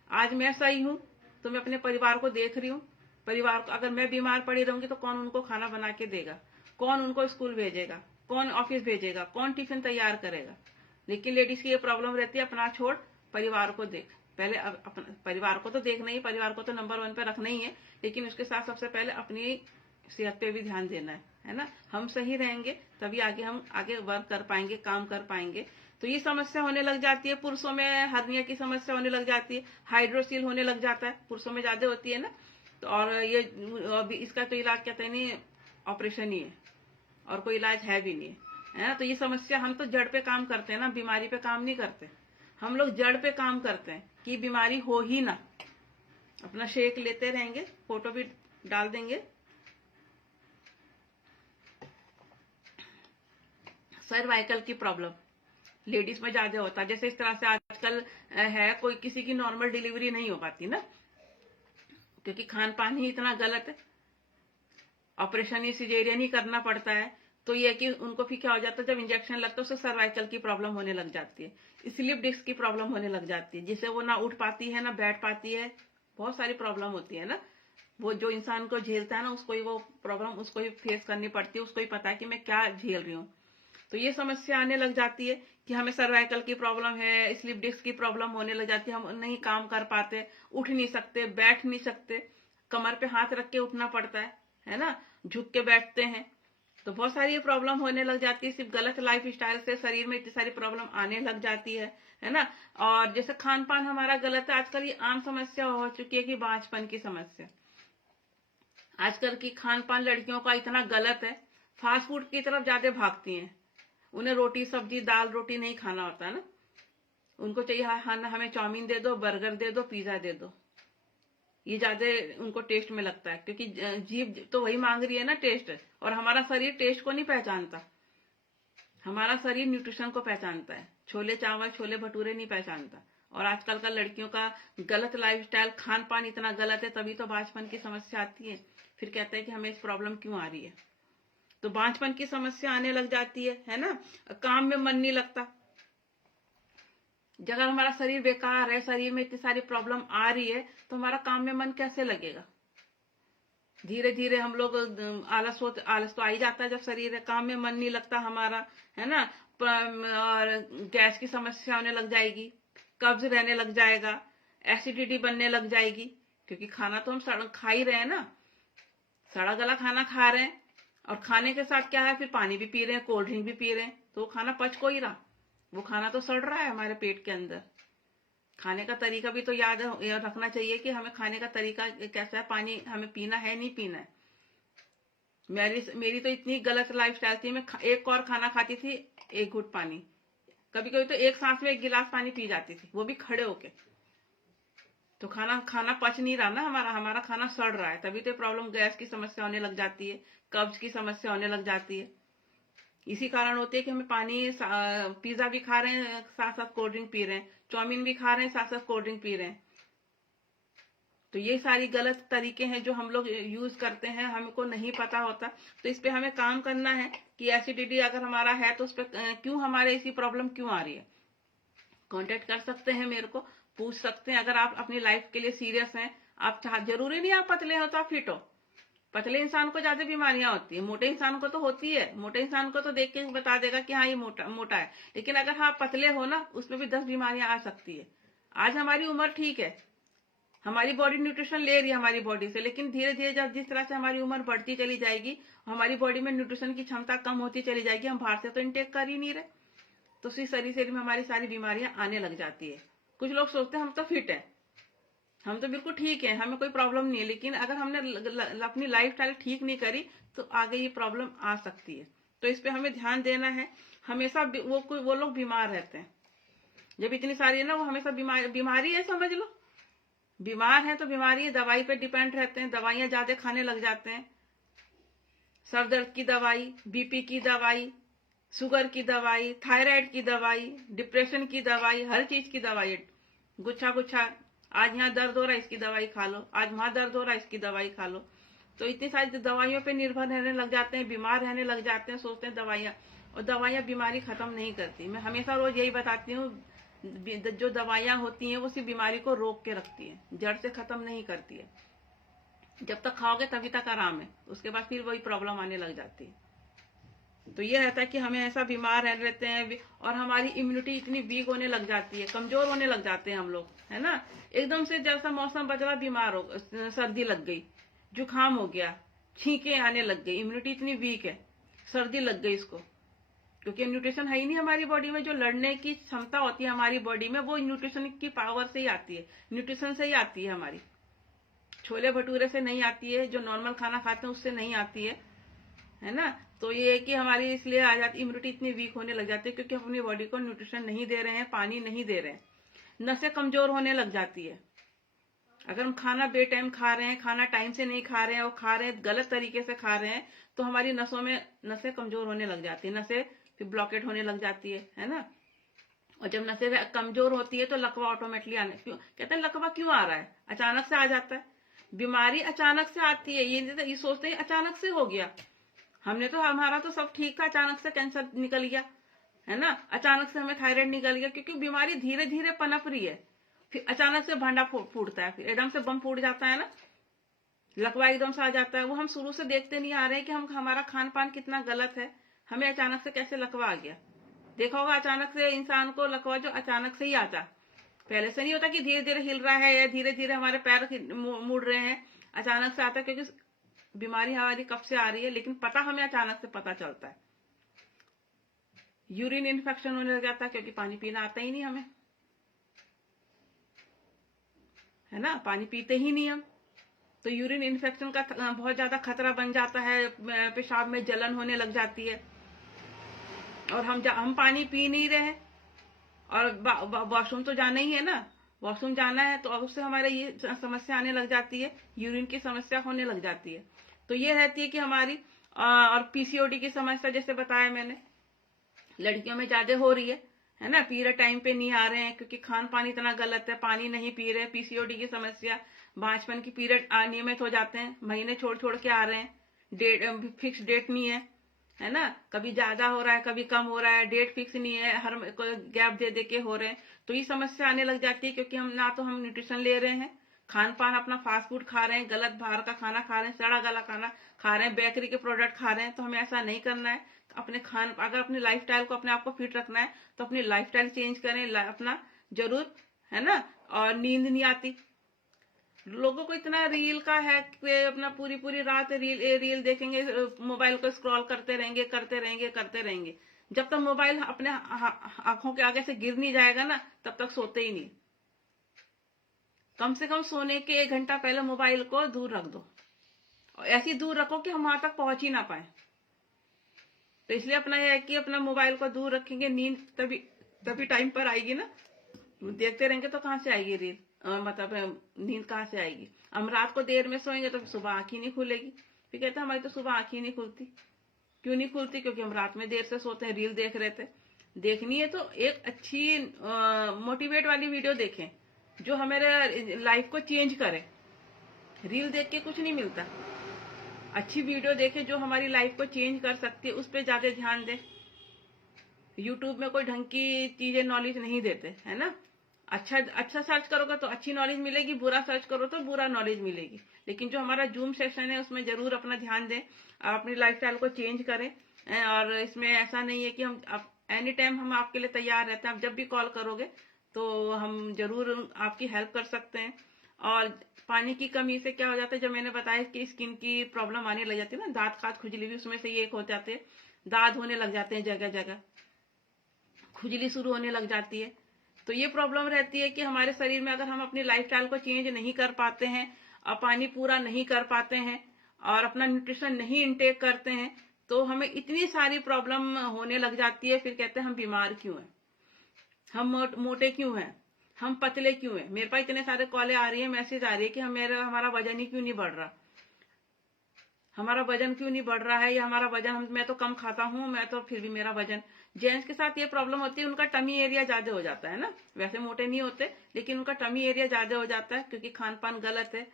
आज मैं सही हूं तो मैं अपने परिवार को देख रही हूँ। परिवार को, अगर मैं बीमार पड़ी रहूंगी तो कौन उनको खाना बना के देगा, कौन उनको स्कूल भेजेगा, कौन ऑफिस भेजेगा, कौन टिफिन तैयार करेगा। लेकिन लेडीज की ये प्रॉब्लम रहती है, अपना छोड़ परिवार को देख। पहले अपना परिवार को तो देखना ही, परिवार को तो नंबर 1 पे रखना ही है, लेकिन उसके साथ सबसे पहले अपनी सेहत पे भी ध्यान देना है ना। हम सही रहेंगे तभी हम आगे वर्क कर पाएंगे, काम कर पाएंगे। तो ये समस्या होने लग जाती है। पुरुषों में हर्निया की समस्या होने लग जाती है, हाइड्रोसील होने लग जाता है, पुरुषों में ज्यादा होती है ना। तो और ये इसका तो इलाज कहते हैं नहीं, ऑपरेशन ही है और कोई इलाज है भी नहीं, है ना। तो ये समस्या, हम तो जड़ पे काम करते हैं ना, बीमारी पे काम नहीं करते। हम लोग जड़ पे काम करते हैं कि बीमारी हो ही ना। अपना शेक लेते रहेंगे, फोटो भी डाल देंगे। सर्वाइकल की प्रॉब्लम लेडीज में ज्यादा होता है। जैसे इस तरह से आजकल है, कोई किसी की नॉर्मल डिलीवरी नहीं हो पाती ना, क्योंकि खान पान ही इतना गलत है, ऑपरेशन ही सिजेरियन ही करना पड़ता है। तो ये कि उनको फिर क्या हो जाता है, जब इंजेक्शन लगता है उससे सर्वाइकल की प्रॉब्लम होने लग जाती है, स्लिप डिस्क की प्रॉब्लम होने लग जाती है, जिससे वो ना उठ पाती है ना बैठ पाती है, बहुत सारी प्रॉब्लम होती है ना। वो जो इंसान को झेलता है ना, उसको ही वो प्रॉब्लम उसको ही फेस करनी पड़ती है, उसको ही पता है कि मैं क्या झेल रही हूँ। तो ये समस्या आने लग जाती है कि हमें सर्वाइकल की प्रॉब्लम है, स्लिप डिस्क की प्रॉब्लम होने लग जाती है, हम नहीं काम कर पाते, उठ नहीं सकते, बैठ नहीं सकते, कमर पे हाथ रख के उठना पड़ता है ना, झुक के बैठते हैं। तो बहुत सारी प्रॉब्लम होने लग जाती है, सिर्फ गलत लाइफ स्टाइल से शरीर में इतनी सारी प्रॉब्लम आने लग जाती है ना। और जैसे खान पान हमारा गलत है, आजकल ये आम समस्या हो चुकी है कि बांझपन की समस्या। आजकल की खान पान लड़कियों का इतना गलत है, फास्ट फूड की तरफ ज्यादा भागती हैं। उन्हें रोटी सब्जी दाल रोटी नहीं खाना होता ना, उनको चाहिए हमें चाउमीन दे दो, बर्गर दे दो, पिज्जा दे दो, ये ज्यादा उनको टेस्ट में लगता है, क्योंकि जीभ तो वही मांग रही है ना टेस्ट, और हमारा शरीर टेस्ट को नहीं पहचानता, हमारा शरीर न्यूट्रिशन को पहचानता है, छोले चावल छोले भटूरे नहीं पहचानता। और आजकल का लड़कियों का गलत लाइफस्टाइल, खान पान इतना गलत है, तभी तो बांझपन की समस्या आती है। फिर कहते हैं कि हमें इस प्रॉब्लम क्यों आ रही है, तो बांझपन की समस्या आने लग जाती है ना। काम में मन नहीं लगता, जब हमारा शरीर बेकार है, शरीर में इतनी सारी प्रॉब्लम आ रही है, तो हमारा काम में मन कैसे लगेगा। धीरे धीरे हम लोग आलस तो आ ही जाता है जब शरीर काम में मन नहीं लगता हमारा, है ना। और गैस की समस्या होने लग जाएगी, कब्ज रहने लग जाएगा, एसिडिटी बनने लग जाएगी, क्योंकि खाना तो हम खा ही रहे हैं ना, सड़ा गला खाना खा रहे हैं, और खाने के साथ क्या है, फिर पानी भी पी रहे हैं, कोल्ड ड्रिंक भी पी रहे हैं, तो खाना पच को ही रहा, वो खाना तो सड़ रहा है हमारे पेट के अंदर। खाने का तरीका भी तो याद रखना चाहिए कि हमें खाने का तरीका कैसा है, पानी हमें पीना है नहीं पीना है। मेरी तो इतनी गलत लाइफस्टाइल थी, मैं एक और खाना खाती थी, एक घुट पानी, कभी कभी तो एक सांस में 1 गिलास पानी पी जाती थी, वो भी खड़े होके। तो खाना पच नहीं रहा ना, हमारा खाना सड़ रहा है, तभी तो प्रॉब्लम, गैस की समस्या होने लग जाती है, कब्ज की समस्या होने लग जाती है। इसी कारण होती है कि हमें पानी, पिज्जा भी खा रहे हैं साथ साथ कोल्ड ड्रिंक पी रहे हैं, चाउमीन भी खा रहे हैं साथ साथ कोल्ड ड्रिंक पी रहे हैं। तो ये सारी गलत तरीके हैं जो हम लोग यूज करते हैं, हमको नहीं पता होता। तो इस पे हमें काम करना है कि एसिडिटी अगर हमारा है तो उस पर क्यों हमारे ऐसी प्रॉब्लम क्यों आ रही है। कांटेक्ट कर सकते हैं, मेरे को पूछ सकते हैं, अगर आप अपनी लाइफ के लिए सीरियस हैं। आप जरूरी नहीं आप पतले हो तो आप फिट हो, पतले इंसान को ज्यादा बीमारियां होती है, मोटे इंसान को तो होती है, मोटे इंसान को तो देख के बता देगा कि हाँ ये मोटा है, लेकिन अगर आप पतले हो ना, उसमें भी 10 बीमारियां आ सकती है। आज हमारी उम्र ठीक है, हमारी बॉडी न्यूट्रिशन ले रही है हमारी बॉडी से, लेकिन धीरे धीरे जब जिस तरह से हमारी उम्र बढ़ती चली जाएगी, हमारी बॉडी में न्यूट्रिशन की क्षमता कम होती चली जाएगी, हम बाहर से तो इनटेक कर ही नहीं रहे, तो उसी शरीर में हमारी सारी बीमारियां आने लग जाती है। कुछ लोग सोचते हैं हम तो फिट है, हम तो बिल्कुल ठीक है, हमें कोई प्रॉब्लम नहीं है, लेकिन अगर हमने अपनी लाइफस्टाइल ठीक नहीं करी तो आगे ये प्रॉब्लम आ सकती है। तो इस पे हमें ध्यान देना है। हमेशा वो लोग बीमार रहते हैं, जब इतनी सारी है ना, वो हमेशा बीमारी है, समझ लो बीमार है तो बीमारी है, दवाई पे डिपेंड रहते हैं, दवाइयां ज्यादा खाने लग जाते हैं, सर दर्द की दवाई, बीपी की दवाई, शुगर की दवाई, थायराइड की दवाई, डिप्रेशन की दवाई, हर चीज की दवाई, गुच्छा गुच्छा। आज यहाँ दर्द हो रहा है इसकी दवाई खा लो, आज वहां दर्द हो रहा है इसकी दवाई खा लो। तो इतनी सारी दवाइयों पे निर्भर रहने लग जाते हैं, बीमार रहने लग जाते हैं, सोचते हैं दवाइयाँ, और दवाइयाँ बीमारी खत्म नहीं करती। मैं हमेशा रोज यही बताती हूँ, जो दवाइयाँ होती हैं वो सिर्फ बीमारी को रोक के रखती है, जड़ से खत्म नहीं करती है। जब तक खाओगे तभी तक आराम है, उसके बाद फिर वही प्रॉब्लम आने लग जाती है। तो ये रहता है कि हमें ऐसा बीमार रहते हैं, और हमारी इम्यूनिटी इतनी वीक होने लग जाती है, कमजोर होने लग जाते हैं हम लोग, है ना। एकदम से जैसा मौसम बदला, बीमार हो, सर्दी लग गई, जुकाम हो गया, छींके आने लग गई, इम्यूनिटी इतनी वीक है, सर्दी लग गई इसको, क्योंकि न्यूट्रिशन है ही नहीं हमारी बॉडी में। जो लड़ने की क्षमता होती है हमारी बॉडी में, वो न्यूट्रिशन की पावर से ही आती है, न्यूट्रिशन से ही आती है हमारी, छोले भटूरे से नहीं आती है, जो नॉर्मल खाना खाते हैं उससे नहीं आती है ना। तो ये है कि हमारी इसलिए आ जाती, इम्यूनिटी इतनी वीक होने लग जाती है, क्योंकि हम अपनी बॉडी को न्यूट्रिशन नहीं दे रहे हैं, पानी नहीं दे रहे हैं, नसें कमजोर होने लग जाती है। अगर हम खाना बेटाइम खा रहे हैं, खाना टाइम से नहीं खा रहे हैं, और खा रहे हैं गलत तरीके से खा रहे हैं, तो हमारी नसों में नसें कमजोर होने लग जाती है, नसें फिर ब्लॉकेट होने लग जाती है ना। और जब नसें कमजोर होती है तो लकवा ऑटोमेटिकली आने, क्यों कहते हैं लकवा क्यों आ रहा है, अचानक से आ जाता है। बीमारी अचानक से आती है, ये सोचते हैं अचानक से हो गया, हमने तो हमारा तो सब ठीक था, अचानक से कैंसर निकल गया, है ना, अचानक से हमें थायराइड निकल गया, क्योंकि बीमारी धीरे धीरे पनप रही है। फिर अचानक से भांडा फूटता है, फिर एकदम से बम फूट जाता है ना, लकवा एकदम से आ जाता है। वो हम शुरू से देखते नहीं आ रहे हैं कि हमारा खान पान कितना गलत है, हमें अचानक से कैसे लकवा आ गया। देखा होगा अचानक से इंसान को लकवा जो अचानक से ही आता, पहले से नहीं होता कि धीरे धीरे हिल रहा है या धीरे धीरे हमारे पैर मुड़ रहे हैं, अचानक से आता है, क्योंकि बीमारी हमारी कब से आ रही है, लेकिन पता हमें अचानक से पता चलता है। यूरिन इन्फेक्शन होने लग जाता है, क्योंकि पानी पीना आता ही नहीं हमें, है ना, पानी पीते ही नहीं हम, तो यूरिन इन्फेक्शन का बहुत ज्यादा खतरा बन जाता है, पेशाब में जलन होने लग जाती है, और हम पानी पी नहीं रहे, और वॉशरूम तो जाना ही है ना, वॉशरूम जाना है, तो अब उससे हमारे ये समस्या आने लग जाती है, यूरिन की समस्या होने लग जाती है। तो ये रहती है कि हमारी, और पीसीओडी की समस्या जैसे बताया मैंने, लड़कियों में ज्यादा हो रही है ना, पीरियड टाइम पे नहीं आ रहे हैं क्योंकि खान पान इतना गलत है, पानी नहीं पी रहे, पीसीओडी की समस्या, बांझपन की पीरियड अनियमित हो जाते हैं, महीने छोड़ छोड़ के आ रहे हैं, डेट फिक्स डेट नहीं है ना, कभी ज्यादा हो रहा है कभी कम हो रहा है, डेट फिक्स नहीं है, हर गैप दे दे के हो रहे हैं, तो ये समस्या आने लग जाती है, क्योंकि हम ना तो हम न्यूट्रिशन ले रहे हैं, खान पान अपना फास्ट फूड खा रहे हैं, गलत बाहर का खाना खा रहे हैं, सड़ा गला खाना खा रहे हैं, बेकरी के प्रोडक्ट खा रहे हैं। तो हमें ऐसा नहीं करना है। अगर अपनी लाइफस्टाइल को अपने आप को फिट रखना है तो अपनी लाइफस्टाइल चेंज करें, अपना जरूर, है ना। और नींद नहीं आती लोगों को, इतना रील का है कि अपना पूरी पूरी रात रील देखेंगे, मोबाइल को स्क्रॉल करते रहेंगे, जब तक मोबाइल अपने आंखों के आगे से गिर नहीं जाएगा ना, तब तक सोते ही नहीं। कम से कम सोने के 1 घंटा पहले मोबाइल को दूर रख दो, और ऐसी दूर रखो कि हम वहां तक पहुंच ही ना पाए। तो इसलिए अपना यह है कि अपना मोबाइल को दूर रखेंगे, नींद तभी टाइम पर आएगी ना, देखते रहेंगे तो कहाँ से आएगी रील, मतलब नींद कहाँ से आएगी। हम रात को देर में सोएंगे तो सुबह आंख ही नहीं खुलेगी, फिर कहते हैं हमारी तो सुबह आंख ही नहीं खुलती। क्यों नहीं खुलती? क्योंकि हम रात में देर से सोते हैं, रील देख रहे थे। देखनी है तो एक अच्छी मोटिवेट वाली वीडियो देखें जो हमारे लाइफ को चेंज करे। रील देख के कुछ नहीं मिलता, अच्छी वीडियो देखें जो हमारी लाइफ को चेंज कर सकती है, उस पर ज्यादा ध्यान दें। यूट्यूब में कोई ढंग की चीजें नॉलेज नहीं देते, है ना। अच्छा सर्च करोगे तो अच्छी नॉलेज मिलेगी, बुरा सर्च करो तो बुरा नॉलेज मिलेगी। लेकिन जो हमारा जूम सेशन है उसमें जरूर अपना ध्यान दें और अपनी लाइफस्टाइल को चेंज करें। और इसमें ऐसा नहीं है कि हम एनी टाइम हम आपके लिए तैयार रहते हैं, आप जब भी कॉल करोगे तो हम जरूर आपकी हेल्प कर सकते हैं। और पानी की कमी से क्या हो जाता है, जब मैंने बताया कि स्किन की प्रॉब्लम आने लग जाती है ना, दांत खाद खुजली भी उसमें से ये एक हो जाते हैं, दाद होने लग जाते हैं, जगह जगह खुजली शुरू होने लग जाती है। तो ये प्रॉब्लम रहती है कि हमारे शरीर में अगर हम अपनी लाइफस्टाइल को चेंज नहीं कर पाते हैं और पानी पूरा नहीं कर पाते हैं और अपना न्यूट्रिशन नहीं इंटेक करते हैं तो हमें इतनी सारी प्रॉब्लम होने लग जाती है। फिर कहते हैं हम बीमार क्यों हैं, हम मोटे क्यों हैं, हम पतले क्यों हैं। मेरे पास इतने सारे कॉलें आ रही है, मैसेज आ रही है कि हमारा वजन ही क्यों नहीं बढ़ रहा, हमारा वजन क्यों नहीं बढ़ रहा है, या हमारा वजन, मैं तो कम खाता हूँ, मैं तो फिर भी मेरा वजन। जेंट्स के साथ ये प्रॉब्लम होती है, उनका टमी एरिया ज्यादा हो जाता है ना, वैसे मोटे नहीं होते लेकिन उनका टमी एरिया ज्यादा हो जाता है क्योंकि खान पान गलत है,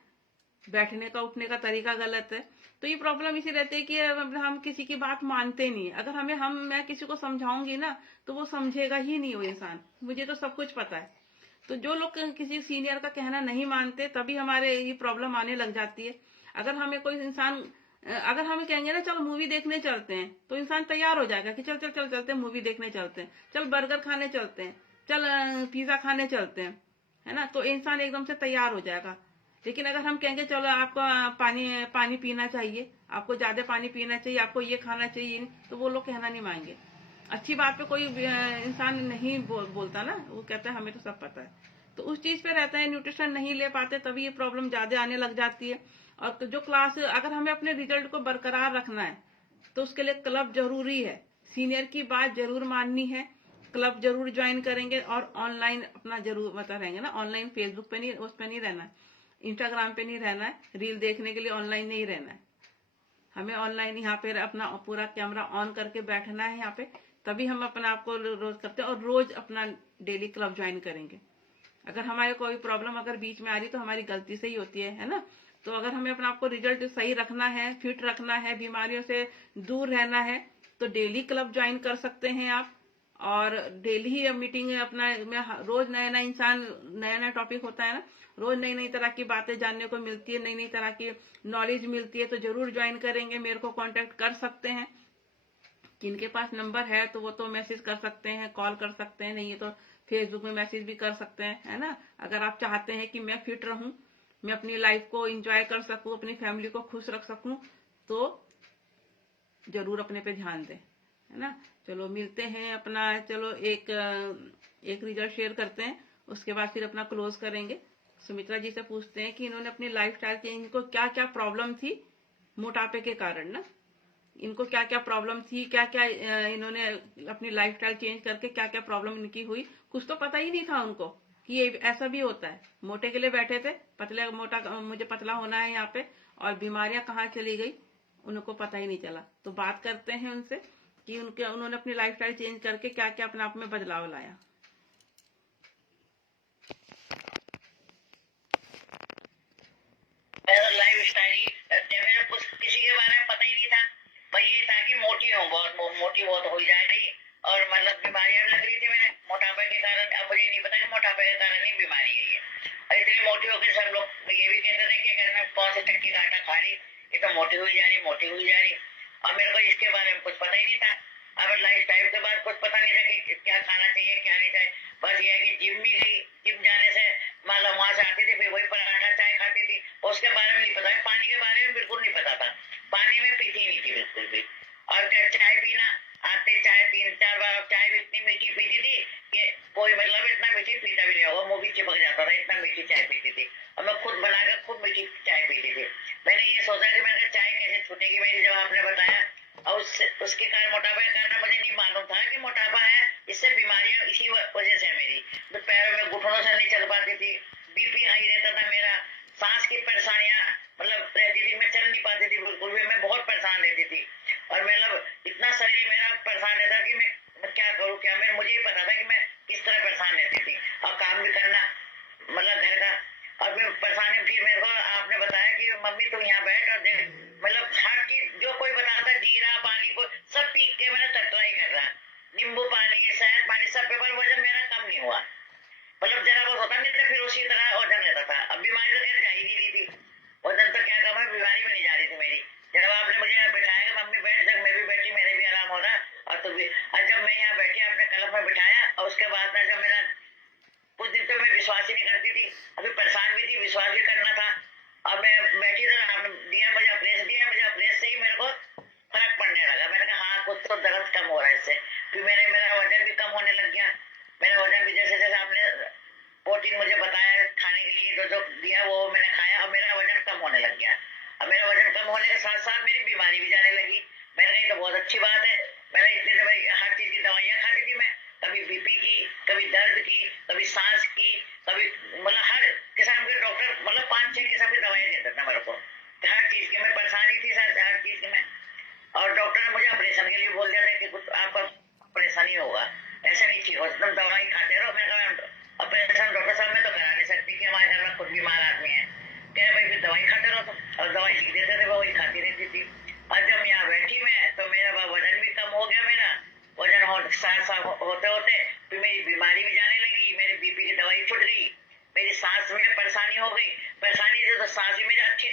बैठने का उठने का तरीका गलत है। तो ये प्रॉब्लम इसी रहती है कि हम किसी की बात मानते नहीं। अगर मैं किसी को समझाऊंगी ना तो वो समझेगा ही नहीं, वो इंसान, मुझे तो सब कुछ पता है। तो जो लोग किसी सीनियर का कहना नहीं मानते तभी हमारे ये प्रॉब्लम आने लग जाती है। अगर हमें कोई इंसान, अगर हमें कहेंगे ना चलो मूवी देखने चलते हैं, तो इंसान तैयार हो जाएगा कि चल चल चल चलते हैं मूवी देखने चलते हैं, चल बर्गर खाने चलते हैं, चल पिज्जा खाने चलते हैं, है ना, तो इंसान एकदम से तैयार हो जाएगा। लेकिन अगर हम कहेंगे चलो आपको पानी पीना चाहिए, आपको ज्यादा पानी पीना चाहिए, आपको ये खाना चाहिए, तो वो लोग कहना नहीं मांगे। अच्छी बात पे कोई इंसान नहीं बोलता ना, वो कहता है हमें तो सब पता है। तो उस चीज पे रहता है, न्यूट्रिशन नहीं ले पाते तभी ये प्रॉब्लम ज्यादा आने लग जाती है। और जो क्लास, अगर हमें अपने रिजल्ट को बरकरार रखना है तो उसके लिए क्लब जरूरी है, सीनियर की बात जरूर माननी है, क्लब जरूर ज्वाइन करेंगे और ऑनलाइन अपना जरूर रहेंगे ना, ऑनलाइन फेसबुक पे नहीं, उस पे नहीं रहना है, इंस्टाग्राम पे नहीं रहना है, रील देखने के लिए ऑनलाइन नहीं रहना है। हमें ऑनलाइन यहाँ पे अपना पूरा कैमरा ऑन करके बैठना है यहाँ पे तभी हम अपना आपको रोज करते हैं, और रोज अपना डेली क्लब ज्वाइन करेंगे। अगर हमारे कोई प्रॉब्लम अगर बीच में आ रही तो हमारी गलती से ही होती है ना। तो अगर हमें अपना आपको रिजल्ट सही रखना है, फिट रखना है, बीमारियों से दूर रहना है, तो डेली क्लब ज्वाइन कर सकते हैं आप। और डेली ही मीटिंग अपना में रोज नया नया इंसान, नया नया टॉपिक होता है ना, रोज नई नई तरह की बातें जानने को मिलती है, नई नई तरह की नॉलेज मिलती है। तो जरूर ज्वाइन करेंगे। मेरे को कांटेक्ट कर सकते हैं, जिनके पास नंबर है तो वो तो मैसेज कर सकते हैं, कॉल कर सकते हैं, नहीं है तो फेसबुक में मैसेज भी कर सकते हैं, है ना। अगर आप चाहते हैं कि मैं फिट रहूं, मैं अपनी लाइफ को एंजॉय कर सकूं, अपनी फैमिली को खुश रख सकूं, तो जरूर अपने पे ध्यान दें, है ना। चलो मिलते हैं अपना, चलो एक रिजल्ट शेयर करते हैं, उसके बाद फिर अपना क्लोज करेंगे। सुमित्रा जी से पूछते हैं कि इन्होंने अपनी लाइफ स्टाइल चेंज, इनको क्या क्या प्रॉब्लम थी मोटापे के कारण ना, इनको क्या क्या प्रॉब्लम थी, क्या क्या इन्होंने अपनी लाइफ स्टाइल चेंज करके क्या क्या प्रॉब्लम इनकी हुई। कुछ तो पता ही नहीं था उनको कि ये ऐसा भी होता है। मोटे के लिए बैठे थे, पतले मोटा मुझे पतला होना है यहाँ पे, और बीमारियां कहाँ चली गई उनको पता ही नहीं चला। तो बात करते हैं उनसे कि उन्होंने अपनी लाइफ स्टाइल चेंज करके क्या क्या अपने आप में बदलाव लाया। मेरा लाइफ स्टाइल मेरा कुछ किसी के बारे में पता ही नहीं था। भाई ये था कि मोटी हूँ, बहुत मोटी बहुत हो जा रही, और मतलब बीमारियां लग रही थी मेरे मोटापे के कारण। अब मुझे नहीं पता कि मोटापे के कारण ही बीमारी है ये। और इतनी मोटी होकर सब लोग ये भी कहते थे कि कहना कौन से टक्के का आटा खा रही, ये तो मोटी हुई जा रही, मोटी हुई जा रही। और मेरे को इसके बारे में कुछ पता ही नहीं था। अब लाइफ स्टाइल के बाद कुछ पता नहीं था कि क्या खाना चाहिए क्या नहीं चाहिए। बस ये है कि जिम भी गई, जिम जाने से मतलब वहां से आती थी, फिर वही पराठा चाय खाती थी, उसके बारे में नहीं पता। पानी के बारे में बिल्कुल नहीं पता था, पानी में पीती नहीं थी बिल्कुल भी। और चाय पीना, आते चाय 3-4 बार, चाय भी इतनी मीठी पीती थी कि कोई मतलब इतना मीठी पीता भी नहीं होगा, मुंह भी चिपक जाता था, इतना मीठी चाय पीती थी। और मैं खुद बनाकर खुद मीठी चाय पीती थी। मैंने ये सोचा कि मैंने चाय कैसे छूटेगी मेरी, जब आपने बताया। और उसके कारण मोटापा के कारण मुझे नहीं मालूम था कि मोटापा है, इससे बीमारियां इसी वजह से मेरी। तो पैरों में घुटनों से नहीं चल पाती थी, बीपी हाई रहता था मेरा, सांस की परेशानियां मतलब रहती थी, मैं चल नहीं पाती थी बिल्कुल भी, मैं बहुत परेशान रहती थी। और मतलब इतना शरीर मेरा परेशान रहता कि मैं क्या करूँ क्या, मैं मुझे ही पता था कि मैं किस तरह परेशान रहती थी। और काम भी करना मतलब घर का, और मैं परेशानी। फिर मेरे को आपने बताया कि मम्मी तुम यहाँ बैठ और देख, मतलब हर चीज जो कोई बताता, जीरा पानी को सब पी के मैंने ट्राई कर रहा, नींबू पानी शहद पानी सब पे, पर वजन मेरा कम नहीं हुआ। मतलब जरा बहुत होता नहीं था, फिर उसी तरह वजन रहता था। अब बीमारी तो खैर जा ही नहीं रही थी, वजन तो क्या कम है, बीमारी भी नहीं जा रही थी मेरी। जब आपने मुझे यहाँ बिठाया कि मम्मी बैठ, जब मैं भी बैठी, मेरे भी आराम हो रहा और तू भी। और जब मैं यहाँ बैठी आपने क्लब में बिठाया, और उसके बाद में जब मेरा कुछ दिन तो मैं विश्वास ही नहीं करती थी, अभी परेशान भी थी, विश्वास भी करना था। और मैं बैठी तो आपने दिया मुझे अप्रेस दिया, मुझे अप्रेस से ही मेरे को फर्क पड़ने लगा। मैंने कहा हाँ कुछ तो दर्द कम हो रहा है इससे। फिर मेरा वजन भी कम होने लग गया। मेरा वजन भी जैसे जैसे आपने प्रोटीन मुझे बताया खाने के लिए, जो जो दिया वो मैंने खाया, और मेरा वजन कम होने लग गया। अब मेरा वजन कम होने के साथ साथ मेरी बीमारी भी जाने लगी। मैंने कहा तो बहुत अच्छी बात है। मैंने इतने समय हर चीज की दवाइयाँ खाती थी मैं, कभी बीपी की, कभी दर्द की, कभी सांस की, कभी मतलब हर किस्म के डॉक्टर, मतलब 5-6 किस्म की दवाइयाँ देते थे मेरे को, हर चीज की मैं परेशानी थी सर, हर चीज की मैं। और डॉक्टर ने मुझे ऑपरेशन के लिए बोल दिया था कि कुछ आपका ऑपरेशन ही होगा, ऐसे नहीं ठीक हो, एकदम दवाई खाते रहो। मैं ऑपरेशन डॉक्टर साहब मैं तो करा नहीं सकती कि हमारे घर में खुद बीमार आदमी है। कह भाई फिर दवाई खाते रहो तुम, और दवाई लिख देते थे, वो वही खाती रहती थी। और जब यहाँ बैठी मैं तो मेरा वजन भी कम हो गया, मेरा वजन साथ होते होते फिर मेरी बीमारी भी जाने लगी, मेरे बीपी की दवाई छूट गई, मेरी सांस में परेशानी हो गई। परेशानी जो तो सांस ही मेरी अच्छी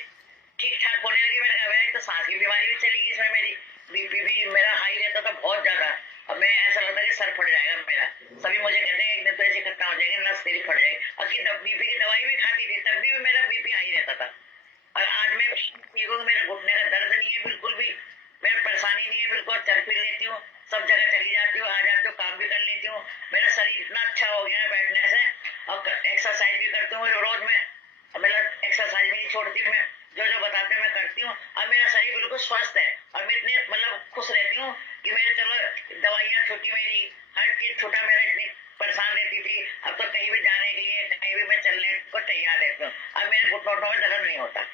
ठीक ठाक होने लगी। मैंने कहा भाई तो सांस की बीमारी भी चली गई इसमें, मेरी बीपी भी मेरा हाई रहता था बहुत ज्यादा। अब मैं ऐसा लगता है कि सर फट जाएगा मेरा, सभी मुझे कहते हैं एक दिन तो ऐसे खत्म हो जाएगी, नस तेरी फट जाएगी। और बीपी की दवाई भी खाती थी, तब भी मेरा बीपी हाई रहता था। और आज मैं मेरे घुटने का दर्द नहीं है बिल्कुल भी, मेरा परेशानी नहीं है बिल्कुल, चल फिर लेती हूँ, सब जगह चली जाती हूँ, आ जाती हूँ, काम भी कर लेती हूँ। मेरा शरीर इतना अच्छा हो गया है बैठने से, और एक्सरसाइज भी करती हूँ रोज में, मतलब एक्सरसाइज भी नहीं छोड़ती हूँ मैं, जो जो बताते हैं मैं करती हूँ। और मेरा शरीर बिल्कुल स्वस्थ है, और मैं इतनी मतलब खुश रहती हूँ कि मेरे चलो दवाइयाँ छूटी, मेरी हर चीज छूटा, मेरा इतनी परेशान रहती थी। अब तो कहीं भी जाने के लिए कहीं भी मैं चलने को तैयार रहती हूँ। अब मेरे घुटनों में दर्द नहीं होता।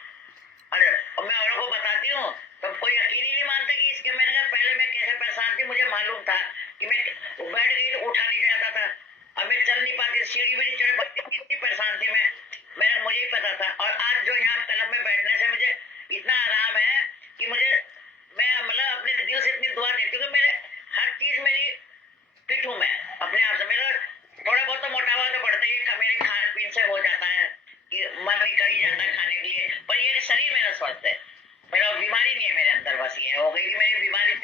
अरे और मैं औरों को बताती हूँ तो कोई यकीन ही नहीं मानता कि इसके। मैंने कहा पहले मैं कैसे परेशान थी, मुझे मालूम था कि मैं बैठ गई तो उठा नहीं जाता था। अब मैं चल नहीं पाती, सीढ़ी भी नहीं चढ़ पाती, कितनी परेशान थी मैं मुझे ही पता था। और आज जो यहाँ तलब में बैठने से मुझे इतना आराम है कि मैं मतलब अपने दिल से इतनी दुआ देती हूँ कि मेरे हर चीज मेरी फिट हूँ मैं अपने आप से। मेरा थोड़ा बहुत तो मोटापा तो बढ़ता ही है, मेरे खान पीन से हो जाता है कि मन नहीं कर ही जाता है खाने के लिए, पर ये शरीर मेरा स्वस्थ है, मेरा बीमारी नहीं है मेरे अंदर। बस ये हो गई कि मेरी बीमारी